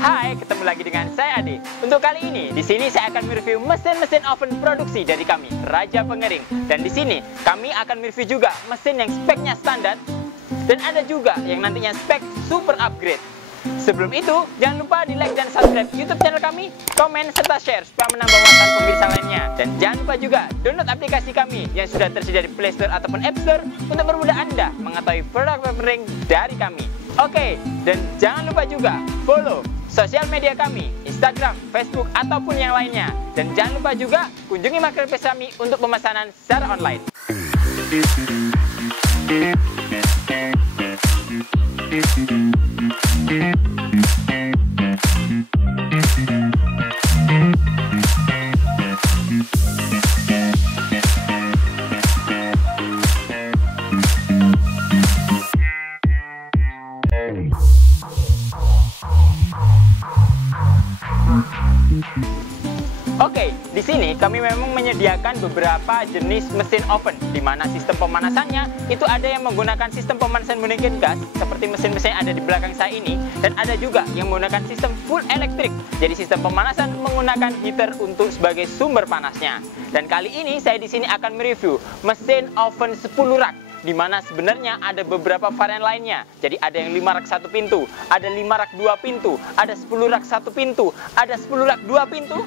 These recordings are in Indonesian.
Hai, ketemu lagi dengan saya Ade. Untuk kali ini, di sini saya akan mereview mesin-mesin oven produksi dari kami, Raja Pengering. Dan di sini kami akan mereview juga mesin yang speknya standar dan ada juga yang nantinya spek super upgrade. Sebelum itu, jangan lupa di like dan subscribe YouTube channel kami, komen serta share supaya menambah wawasan pemirsa lainnya. Dan jangan lupa juga download aplikasi kami yang sudah tersedia di Play Store ataupun App Store untuk mempermudah Anda mengetahui produk pengering dari kami. Oke, dan jangan lupa juga follow sosial media kami, Instagram, Facebook, ataupun yang lainnya. Dan jangan lupa juga kunjungi marketplace kami untuk pemesanan secara online. Oke, di sini kami memang menyediakan beberapa jenis mesin oven, di mana sistem pemanasannya itu ada yang menggunakan sistem pemanasan menggunakan gas, seperti mesin-mesin yang ada di belakang saya ini, dan ada juga yang menggunakan sistem full elektrik. Jadi sistem pemanasan menggunakan heater untuk sebagai sumber panasnya. Dan kali ini saya di sini akan mereview mesin oven 10 rak, di mana sebenarnya ada beberapa varian lainnya. Jadi ada yang 5 rak 1 pintu, ada 5 rak 2 pintu, ada 10 rak 1 pintu, ada 10 rak 2 pintu,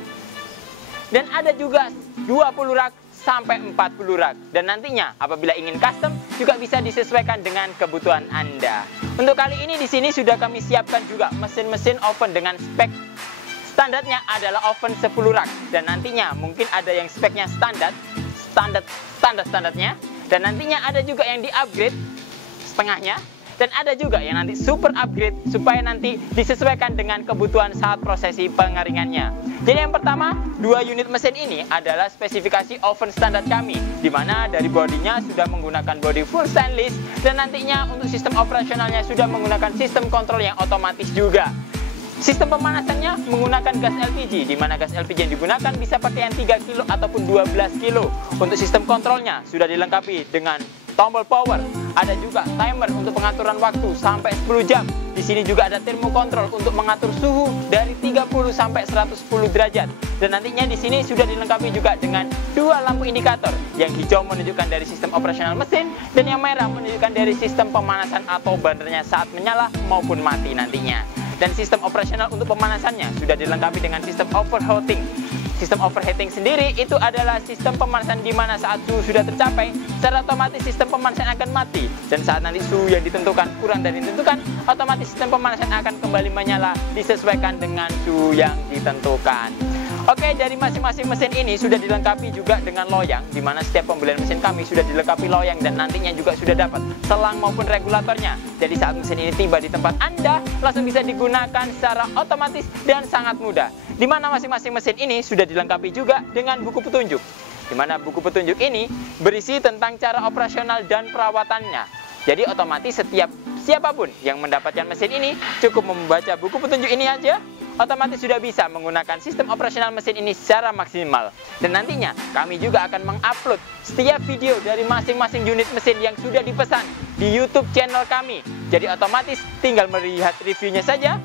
dan ada juga 20 rak sampai 40 rak. Dan nantinya apabila ingin custom juga bisa disesuaikan dengan kebutuhan Anda. Untuk kali ini di sini sudah kami siapkan juga mesin-mesin oven dengan spek standarnya adalah oven 10 rak. Dan nantinya mungkin ada yang speknya standarnya. Dan nantinya ada juga yang di-upgrade setengahnya. Dan ada juga yang nanti super upgrade supaya nanti disesuaikan dengan kebutuhan saat prosesi pengeringannya. Jadi yang pertama, 2 unit mesin ini adalah spesifikasi oven standar kami, di mana dari bodinya sudah menggunakan body full stainless, dan nantinya untuk sistem operasionalnya sudah menggunakan sistem kontrol yang otomatis juga. Sistem pemanasannya menggunakan gas LPG, di mana gas LPG yang digunakan bisa pakai yang 3 kilo ataupun 12 kilo. Untuk sistem kontrolnya sudah dilengkapi dengan tombol power, ada juga timer untuk pengaturan waktu sampai 10 jam. Di sini juga ada thermokontrol untuk mengatur suhu dari 30 sampai 110 derajat. Dan nantinya di sini sudah dilengkapi juga dengan 2 lampu indikator, yang hijau menunjukkan dari sistem operasional mesin dan yang merah menunjukkan dari sistem pemanasan atau burnernya saat menyala maupun mati nantinya. Dan sistem operasional untuk pemanasannya sudah dilengkapi dengan sistem overheating. Sistem overheating sendiri itu adalah sistem pemanasan di mana saat suhu sudah tercapai, secara otomatis sistem pemanasan akan mati. Dan saat nanti suhu yang ditentukan kurang dari ditentukan, otomatis sistem pemanasan akan kembali menyala disesuaikan dengan suhu yang ditentukan. Oke, dari masing-masing mesin ini sudah dilengkapi juga dengan loyang, di mana setiap pembelian mesin kami sudah dilengkapi loyang dan nantinya juga sudah dapat selang maupun regulatornya. Jadi saat mesin ini tiba di tempat Anda, langsung bisa digunakan secara otomatis dan sangat mudah. Di mana masing-masing mesin ini sudah dilengkapi juga dengan buku petunjuk, di mana buku petunjuk ini berisi tentang cara operasional dan perawatannya. Jadi otomatis siapapun yang mendapatkan mesin ini cukup membaca buku petunjuk ini aja, otomatis sudah bisa menggunakan sistem operasional mesin ini secara maksimal. Dan nantinya kami juga akan mengupload setiap video dari masing-masing unit mesin yang sudah dipesan di YouTube channel kami. Jadi otomatis tinggal melihat reviewnya saja.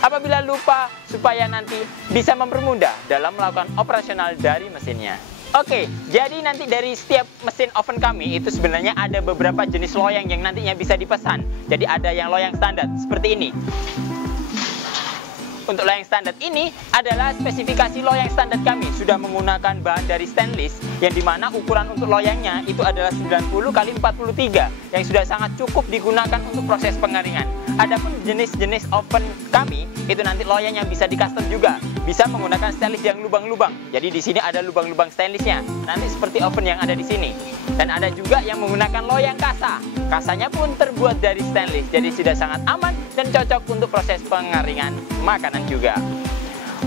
Apabila lupa, supaya nanti bisa mempermudah dalam melakukan operasional dari mesinnya. Oke, jadi nanti dari setiap mesin oven kami itu sebenarnya ada beberapa jenis loyang yang nantinya bisa dipesan. Jadi ada yang loyang standar seperti ini. Untuk loyang standar ini adalah spesifikasi loyang standar kami sudah menggunakan bahan dari stainless, yang dimana ukuran untuk loyangnya itu adalah 90 x 43 yang sudah sangat cukup digunakan untuk proses pengeringan. Adapun jenis-jenis oven kami itu nanti loyang yang bisa di custom juga, bisa menggunakan stainless yang lubang-lubang. Jadi di sini ada lubang-lubang stainlessnya, nanti seperti oven yang ada di sini. Dan ada juga yang menggunakan loyang kasa. Kasanya pun terbuat dari stainless, jadi sudah sangat aman dan cocok untuk proses pengeringan makanan juga.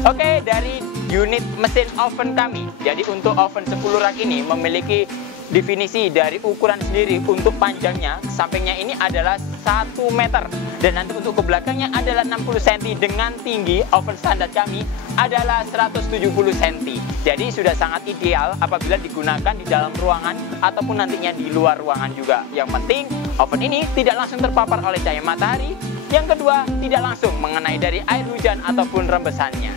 Oke, dari unit mesin oven kami, jadi untuk oven 10 rak ini memiliki definisi dari ukuran sendiri. Untuk panjangnya, sampingnya ini adalah 1 meter, dan nanti untuk ke belakangnya adalah 60 cm, dengan tinggi oven standar kami adalah 170 cm. Jadi sudah sangat ideal apabila digunakan di dalam ruangan ataupun nantinya di luar ruangan juga. Yang penting oven ini tidak langsung terpapar oleh cahaya matahari Yang kedua, tidak langsung mengenai dari air hujan ataupun rembesannya.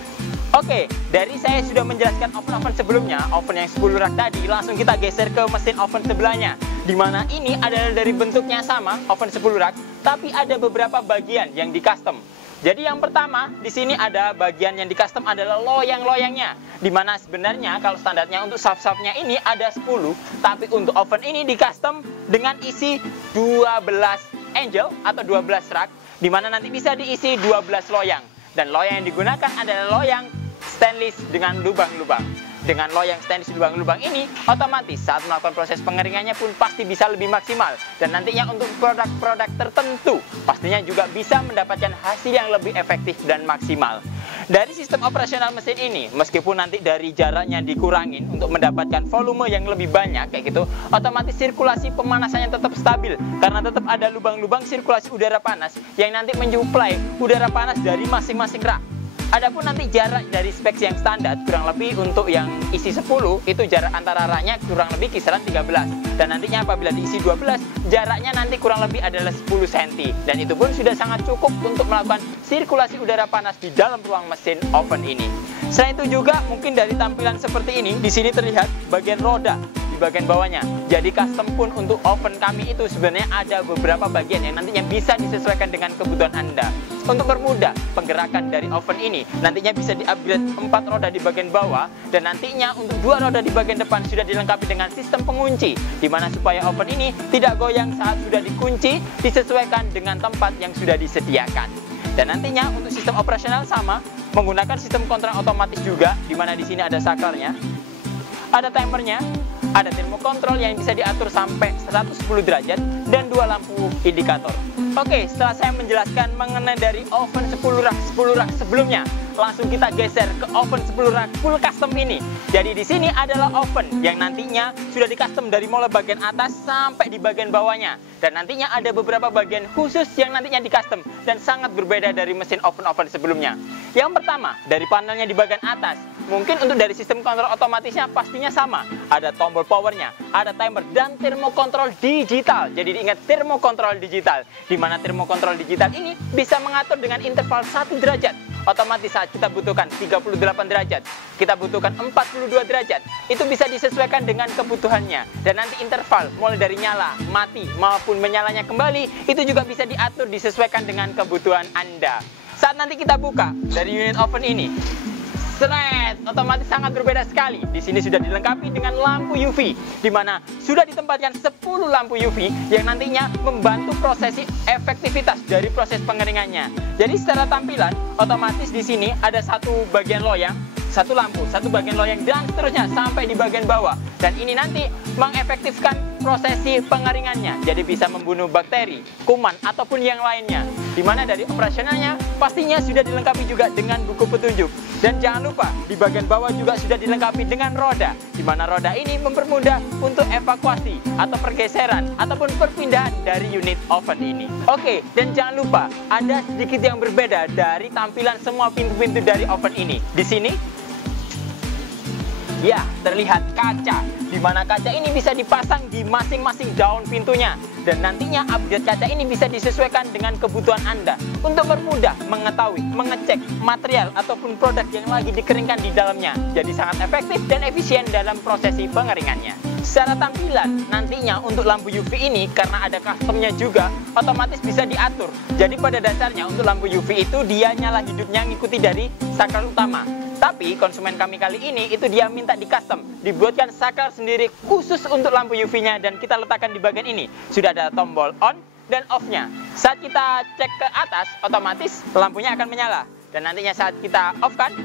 Oke, dari saya sudah menjelaskan oven-oven sebelumnya, oven yang 10 rak tadi, langsung kita geser ke mesin oven sebelahnya. Dimana ini adalah dari bentuknya sama, oven 10 rak, tapi ada beberapa bagian yang di custom. Jadi yang pertama, di sini ada bagian yang di custom adalah loyang-loyangnya. Dimana sebenarnya kalau standarnya untuk shaft-shaftnya ini ada 10, tapi untuk oven ini di custom dengan isi 12 angel atau 12 rak, dimana nanti bisa diisi 12 loyang. Dan loyang yang digunakan adalah loyang stainless dengan lubang-lubang. Dengan loyang stainless lubang-lubang ini, otomatis saat melakukan proses pengeringannya pun pasti bisa lebih maksimal. Dan nantinya untuk produk-produk tertentu, pastinya juga bisa mendapatkan hasil yang lebih efektif dan maksimal. Dari sistem operasional mesin ini, meskipun nanti dari jaraknya dikurangin untuk mendapatkan volume yang lebih banyak kayak gitu, otomatis sirkulasi pemanasannya tetap stabil. Karena tetap ada lubang-lubang sirkulasi udara panas yang nanti menyuplai udara panas dari masing-masing rak. Adapun nanti jarak dari spek yang standar kurang lebih untuk yang isi 10 itu jarak antara raknya kurang lebih kisaran 13, dan nantinya apabila diisi 12 jaraknya nanti kurang lebih adalah 10 cm, dan itu pun sudah sangat cukup untuk melakukan sirkulasi udara panas di dalam ruang mesin oven ini. Selain itu juga mungkin dari tampilan seperti ini, di sini terlihat bagian roda di bagian bawahnya. Jadi custom pun untuk oven kami itu sebenarnya ada beberapa bagian yang nantinya bisa disesuaikan dengan kebutuhan Anda. Untuk mempermudah penggerakan dari oven ini, nantinya bisa di-upgrade 4 roda di bagian bawah, dan nantinya untuk 2 roda di bagian depan sudah dilengkapi dengan sistem pengunci, dimana supaya oven ini tidak goyang saat sudah dikunci, disesuaikan dengan tempat yang sudah disediakan. Dan nantinya untuk sistem operasional sama, menggunakan sistem kontrol otomatis juga, dimana di sini ada saklarnya, ada timernya, ada termokontrol yang bisa diatur sampai 110 derajat, dan 2 lampu indikator. Oke, setelah saya menjelaskan mengenai dari oven 10 rak sebelumnya, langsung kita geser ke oven 10 rak full custom ini. Jadi di sini adalah oven yang nantinya sudah di custom dari mulai bagian atas sampai di bagian bawahnya. Dan nantinya ada beberapa bagian khusus yang nantinya di custom dan sangat berbeda dari mesin oven-oven sebelumnya. Yang pertama, dari panelnya di bagian atas. Mungkin untuk dari sistem kontrol otomatisnya pastinya sama. Ada tombol powernya, ada timer, dan termokontrol digital. Jadi diingat termokontrol digital, di mana termokontrol digital ini bisa mengatur dengan interval 1 derajat. Otomatis saat kita butuhkan 38 derajat, kita butuhkan 42 derajat, itu bisa disesuaikan dengan kebutuhannya. Dan nanti interval mulai dari nyala, mati, maupun menyalanya kembali, itu juga bisa diatur disesuaikan dengan kebutuhan Anda. Saat nanti kita buka dari unit oven ini, seret, otomatis sangat berbeda sekali. Di sini sudah dilengkapi dengan lampu UV, di mana sudah ditempatkan 10 lampu UV yang nantinya membantu prosesi efektivitas dari proses pengeringannya. Jadi secara tampilan, otomatis di sini ada satu bagian loyang, satu lampu, satu bagian loyang, dan seterusnya sampai di bagian bawah. Dan ini nanti mengefektifkan prosesi pengeringannya, jadi bisa membunuh bakteri, kuman, ataupun yang lainnya. Dimana dari operasionalnya pastinya sudah dilengkapi juga dengan buku petunjuk. Dan jangan lupa di bagian bawah juga sudah dilengkapi dengan roda, dimana roda ini mempermudah untuk evakuasi atau pergeseran ataupun perpindahan dari unit oven ini. Oke, dan jangan lupa ada sedikit yang berbeda dari tampilan semua pintu-pintu dari oven ini. Di sini ya terlihat kaca, di mana kaca ini bisa dipasang di masing-masing daun pintunya. Dan nantinya upgrade kaca ini bisa disesuaikan dengan kebutuhan Anda untuk bermudah mengetahui, mengecek material ataupun produk yang lagi dikeringkan di dalamnya. Jadi sangat efektif dan efisien dalam prosesi pengeringannya. Secara tampilan, nantinya untuk lampu UV ini karena ada customnya juga, otomatis bisa diatur. Jadi pada dasarnya untuk lampu UV itu dia nyala hidupnya ngikuti dari saklar utama. Tapi konsumen kami kali ini itu dia minta di custom, dibuatkan saklar sendiri khusus untuk lampu UV-nya, dan kita letakkan di bagian ini. Sudah ada tombol on dan off-nya. Saat kita cek ke atas, otomatis lampunya akan menyala. Dan nantinya saat kita off-kan,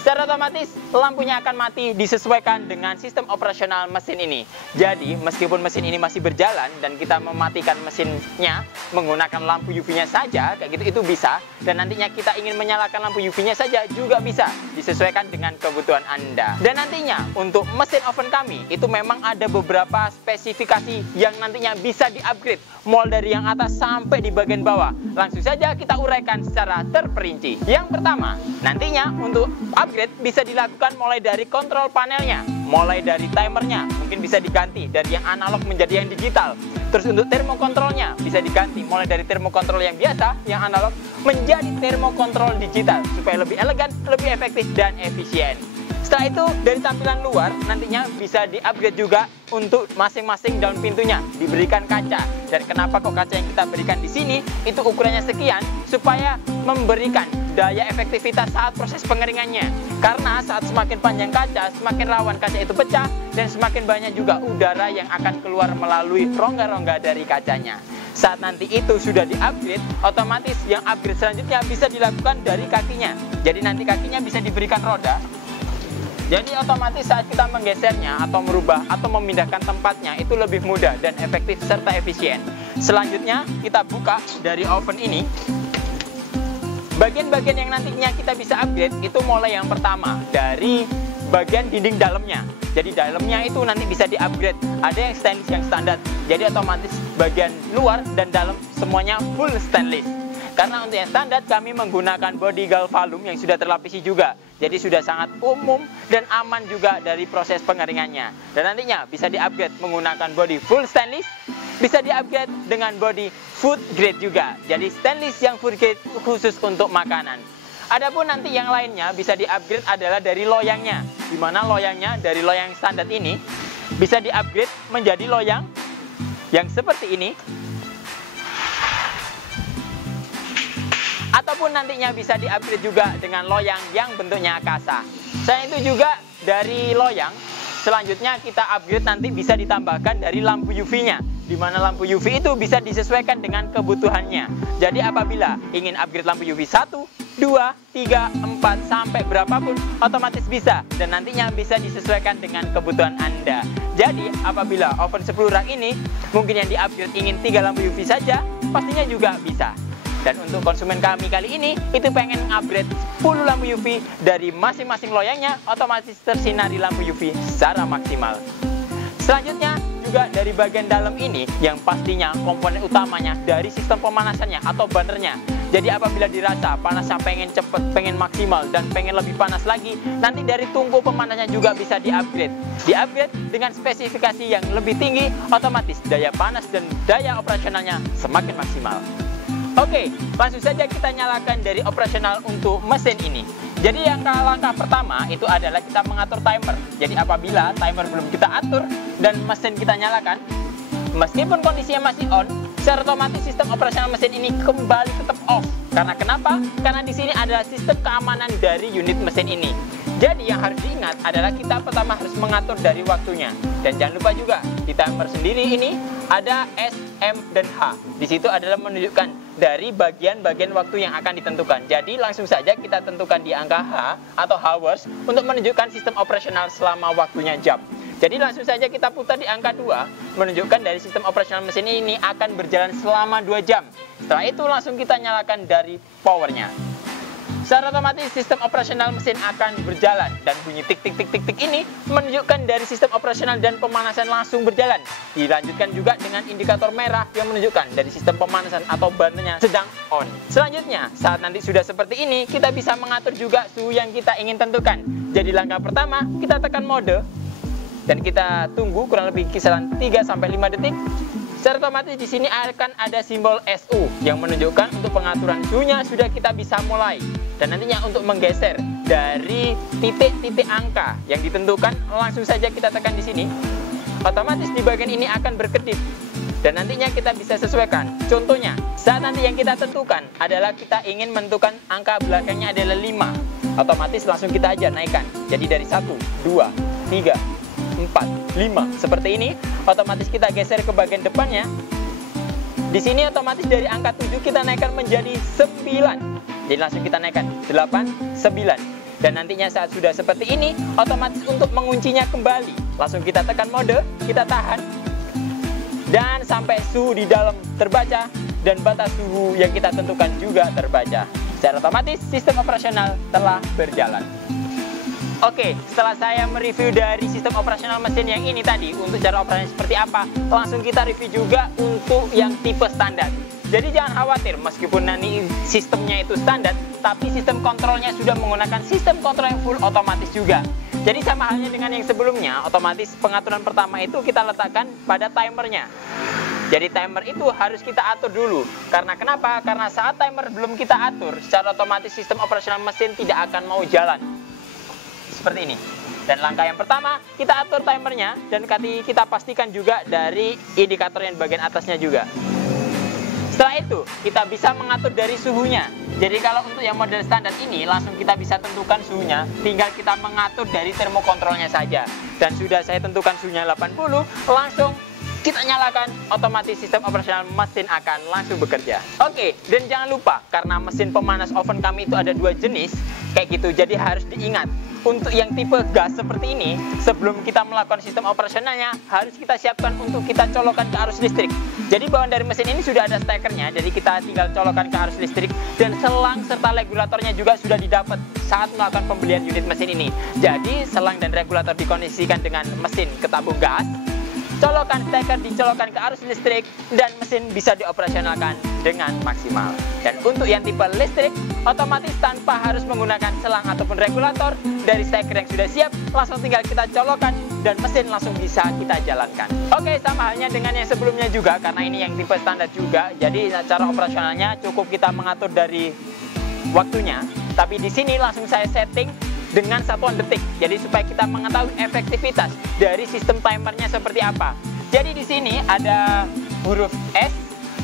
secara otomatis lampunya akan mati disesuaikan dengan sistem operasional mesin ini. Jadi meskipun mesin ini masih berjalan dan kita mematikan mesinnya menggunakan lampu UV-nya saja, kayak gitu itu bisa. Dan nantinya kita ingin menyalakan lampu UV-nya saja juga bisa, disesuaikan dengan kebutuhan Anda. Dan nantinya untuk mesin oven kami itu memang ada beberapa spesifikasi yang nantinya bisa di-upgrade, mulai dari yang atas sampai di bagian bawah. Langsung saja kita uraikan secara terperinci. Yang pertama, nantinya untuk upgrade upgrade bisa dilakukan mulai dari kontrol panelnya, mulai dari timernya, mungkin bisa diganti dari yang analog menjadi yang digital. Terus untuk termokontrolnya bisa diganti mulai dari termokontrol yang biasa, yang analog, menjadi termokontrol digital supaya lebih elegan, lebih efektif dan efisien. Setelah itu dari tampilan luar nantinya bisa di-upgrade juga untuk masing-masing daun pintunya diberikan kaca. Dan kenapa kok kaca yang kita berikan di sini itu ukurannya sekian supaya memberikan daya efektivitas saat proses pengeringannya. Karena saat semakin panjang kaca, semakin rawan kaca itu pecah dan semakin banyak juga udara yang akan keluar melalui rongga-rongga dari kacanya. Saat nanti itu sudah di-upgrade, otomatis yang upgrade selanjutnya bisa dilakukan dari kakinya. Jadi nanti kakinya bisa diberikan roda. Jadi otomatis saat kita menggesernya atau merubah atau memindahkan tempatnya itu lebih mudah dan efektif serta efisien. Selanjutnya kita buka dari oven ini. Bagian-bagian yang nantinya kita bisa upgrade itu mulai yang pertama dari bagian dinding dalamnya. Jadi dalamnya itu nanti bisa di-upgrade. Ada yang stainless yang standar. Jadi otomatis bagian luar dan dalam semuanya full stainless. Karena untuk yang standar kami menggunakan body galvanum yang sudah terlapisi juga. Jadi sudah sangat umum dan aman juga dari proses pengeringannya. Dan nantinya bisa di-upgrade menggunakan body full stainless, bisa di-upgrade dengan body food grade juga. Jadi stainless yang food grade khusus untuk makanan. Adapun nanti yang lainnya bisa di-upgrade adalah dari loyangnya. Dimana loyangnya dari loyang standar ini bisa di-upgrade menjadi loyang yang seperti ini. Ataupun nantinya bisa di-upgrade juga dengan loyang yang bentuknya kasa. Selain itu juga dari loyang, selanjutnya kita upgrade nanti bisa ditambahkan dari lampu UV-nya. Di mana lampu UV itu bisa disesuaikan dengan kebutuhannya. Jadi apabila ingin upgrade lampu UV 1, 2, 3, 4, sampai berapapun otomatis bisa. Dan nantinya bisa disesuaikan dengan kebutuhan Anda. Jadi apabila oven 10 rak ini, mungkin yang di-upgrade ingin 3 lampu UV saja, pastinya juga bisa. Dan untuk konsumen kami kali ini, itu pengen upgrade 10 lampu UV dari masing-masing loyangnya, otomatis tersinari lampu UV secara maksimal. Selanjutnya, juga dari bagian dalam ini, yang pastinya komponen utamanya dari sistem pemanasannya atau burnernya. Jadi apabila dirasa panasnya pengen cepet, pengen maksimal, dan pengen lebih panas lagi, nanti dari tungku pemanasnya juga bisa di-upgrade. Di-upgrade dengan spesifikasi yang lebih tinggi, otomatis daya panas dan daya operasionalnya semakin maksimal. Oke, langsung saja kita nyalakan dari operasional untuk mesin ini. Jadi yang langkah pertama itu adalah kita mengatur timer. Jadi apabila timer belum kita atur dan mesin kita nyalakan, meskipun kondisinya masih on, secara otomatis sistem operasional mesin ini kembali tetap off. Karena kenapa? Karena di sini ada sistem keamanan dari unit mesin ini. Jadi yang harus diingat adalah kita pertama harus mengatur dari waktunya. Dan jangan lupa juga di timer sendiri ini ada S, M, dan H. Di situ adalah menunjukkan dari bagian-bagian waktu yang akan ditentukan. Jadi langsung saja kita tentukan di angka H atau hours untuk menunjukkan sistem operasional selama waktunya jam. Jadi langsung saja kita putar di angka 2 menunjukkan dari sistem operasional mesin ini akan berjalan selama 2 jam. Setelah itu langsung kita nyalakan dari powernya. Secara otomatis sistem operasional mesin akan berjalan dan bunyi tik tik tik tik tik ini menunjukkan dari sistem operasional dan pemanasan langsung berjalan. Dilanjutkan juga dengan indikator merah yang menunjukkan dari sistem pemanasan atau burnernya sedang on. Selanjutnya, saat nanti sudah seperti ini, kita bisa mengatur juga suhu yang kita ingin tentukan. Jadi langkah pertama, kita tekan mode dan kita tunggu kurang lebih kisaran 3-5 detik. Secara otomatis di sini akan ada simbol SU yang menunjukkan untuk pengaturan suhunya sudah kita bisa mulai. Dan nantinya untuk menggeser dari titik-titik angka yang ditentukan, langsung saja kita tekan di sini. Otomatis di bagian ini akan berkedip. Dan nantinya kita bisa sesuaikan. Contohnya, saat nanti yang kita tentukan adalah kita ingin menentukan angka belakangnya adalah 5. Otomatis langsung kita aja naikkan. Jadi dari 1, 2, 3, 4, 5 seperti ini. Otomatis kita geser ke bagian depannya. Di sini otomatis dari angka 7 kita naikkan menjadi 9. Jadi langsung kita naikkan 8, 9. Dan nantinya saat sudah seperti ini, otomatis untuk menguncinya kembali, langsung kita tekan mode, kita tahan. Dan sampai suhu di dalam terbaca dan batas suhu yang kita tentukan juga terbaca. Secara otomatis sistem operasional telah berjalan. Oke, setelah saya mereview dari sistem operasional mesin yang ini tadi, untuk cara operasinya seperti apa, langsung kita review juga untuk yang tipe standar. Jadi jangan khawatir, meskipun nanti sistemnya itu standar, tapi sistem kontrolnya sudah menggunakan sistem kontrol yang full otomatis juga. Jadi sama halnya dengan yang sebelumnya, otomatis pengaturan pertama itu kita letakkan pada timernya. Jadi timer itu harus kita atur dulu. Karena kenapa? Karena saat timer belum kita atur, secara otomatis sistem operasional mesin tidak akan mau jalan. Seperti ini. Dan langkah yang pertama, kita atur timernya dan kita pastikan juga dari indikator yang bagian atasnya juga. Setelah itu, kita bisa mengatur dari suhunya. Jadi kalau untuk yang model standar ini, langsung kita bisa tentukan suhunya, tinggal kita mengatur dari termokontrolnya saja. Dan sudah saya tentukan suhunya 80, langsung kita nyalakan, otomatis sistem operasional mesin akan langsung bekerja. Oke, dan jangan lupa, karena mesin pemanas oven kami itu ada 2 jenis, kayak gitu, jadi harus diingat. Untuk yang tipe gas seperti ini, sebelum kita melakukan sistem operasionalnya, harus kita siapkan untuk kita colokan ke arus listrik. Jadi bawaan dari mesin ini sudah ada stekernya, jadi kita tinggal colokan ke arus listrik. Dan selang serta regulatornya juga sudah didapat saat melakukan pembelian unit mesin ini. Jadi selang dan regulator dikondisikan dengan mesin ketabung gas, colokan steker dicolokkan ke arus listrik, dan mesin bisa dioperasionalkan dengan maksimal. Dan untuk yang tipe listrik, otomatis tanpa harus menggunakan selang ataupun regulator, dari steker yang sudah siap, langsung tinggal kita colokkan dan mesin langsung bisa kita jalankan. Oke, sama halnya dengan yang sebelumnya juga, karena ini yang tipe standar juga, jadi cara operasionalnya cukup kita mengatur dari waktunya, tapi di sini langsung saya setting dengan satuan detik. Jadi supaya kita mengetahui efektivitas dari sistem timernya seperti apa. Jadi di sini ada huruf S,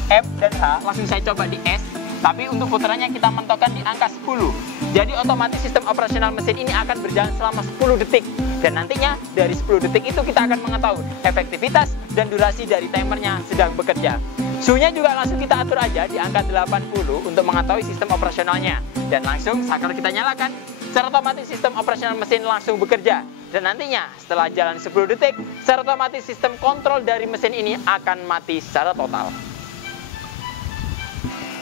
F, dan H. Langsung saya coba di S. Tapi untuk putarannya kita mentokkan di angka 10. Jadi otomatis sistem operasional mesin ini akan berjalan selama 10 detik. Dan nantinya dari 10 detik itu kita akan mengetahui efektivitas dan durasi dari timernya sedang bekerja. Suhunya juga langsung kita atur aja di angka 80 untuk mengetahui sistem operasionalnya. Dan langsung saklar kita nyalakan. Secara otomatis sistem operasional mesin langsung bekerja. Dan nantinya setelah jalan 10 detik, secara otomatis sistem kontrol dari mesin ini akan mati secara total.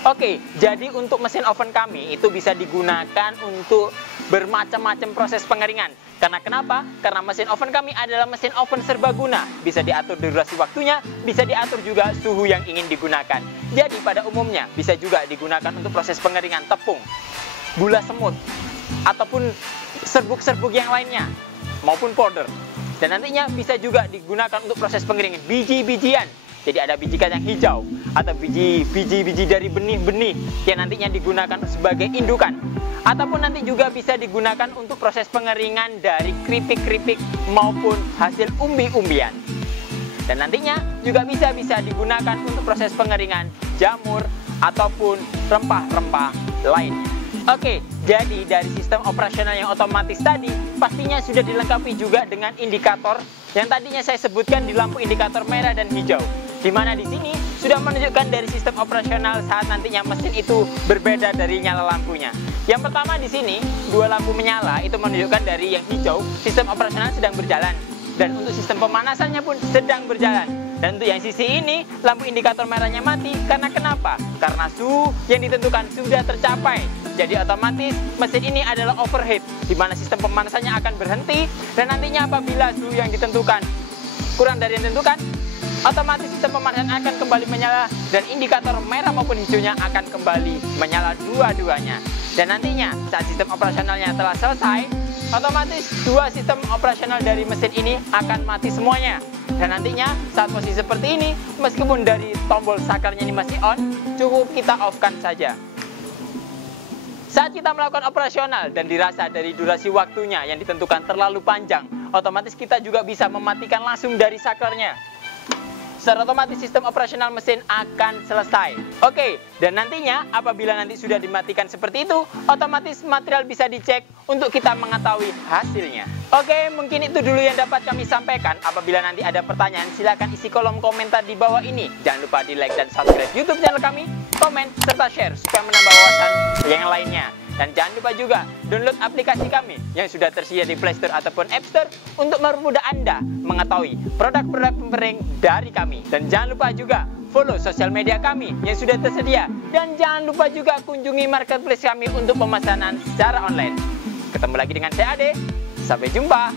Oke, jadi untuk mesin oven kami itu bisa digunakan untuk bermacam-macam proses pengeringan. Karena kenapa? Karena mesin oven kami adalah mesin oven serbaguna. Bisa diatur durasi waktunya, bisa diatur juga suhu yang ingin digunakan. Jadi pada umumnya bisa juga digunakan untuk proses pengeringan tepung, gula semut, ataupun serbuk-serbuk yang lainnya, maupun powder. Dan nantinya bisa juga digunakan untuk proses pengeringan biji-bijian. Jadi ada biji kacang hijau atau biji-biji dari benih-benih yang nantinya digunakan sebagai indukan. Ataupun nanti juga bisa digunakan untuk proses pengeringan dari keripik-keripik maupun hasil umbi-umbian. Dan nantinya juga bisa digunakan untuk proses pengeringan jamur ataupun rempah-rempah lainnya. Oke, jadi dari sistem operasional yang otomatis tadi, pastinya sudah dilengkapi juga dengan indikator yang tadinya saya sebutkan di lampu indikator merah dan hijau. Di mana di sini sudah menunjukkan dari sistem operasional saat nantinya mesin itu berbeda dari nyala lampunya. Yang pertama di sini, 2 lampu menyala itu menunjukkan dari yang hijau, sistem operasional sedang berjalan. Dan untuk sistem pemanasannya pun sedang berjalan. Dan untuk yang sisi ini, lampu indikator merahnya mati. Karena kenapa? Karena suhu yang ditentukan sudah tercapai. Jadi otomatis mesin ini adalah overheat, di mana sistem pemanasannya akan berhenti. Dan nantinya apabila suhu yang ditentukan kurang dari yang ditentukan, otomatis sistem pemanasan akan kembali menyala. Dan indikator merah maupun hijaunya akan kembali menyala dua-duanya. Dan nantinya saat sistem operasionalnya telah selesai, otomatis 2 sistem operasional dari mesin ini akan mati semuanya. Dan nantinya saat posisi seperti ini, meskipun dari tombol saklarnya ini masih on, cukup kita off-kan saja. Saat kita melakukan operasional dan dirasa dari durasi waktunya yang ditentukan terlalu panjang, otomatis kita juga bisa mematikan langsung dari saklarnya. Secara otomatis sistem operasional mesin akan selesai. Oke, dan nantinya apabila nanti sudah dimatikan seperti itu, otomatis material bisa dicek untuk kita mengetahui hasilnya. Oke, mungkin itu dulu yang dapat kami sampaikan. Apabila nanti ada pertanyaan, silakan isi kolom komentar di bawah ini. Jangan lupa di like dan subscribe YouTube channel kami, komen, serta share supaya menambah wawasan yang lainnya. Dan jangan lupa juga download aplikasi kami yang sudah tersedia di Play Store ataupun App Store untuk mempermudah Anda mengetahui produk-produk pempering dari kami. Dan jangan lupa juga follow sosial media kami yang sudah tersedia. Dan jangan lupa juga kunjungi marketplace kami untuk pemesanan secara online. Ketemu lagi dengan saya Ade. Sampai jumpa.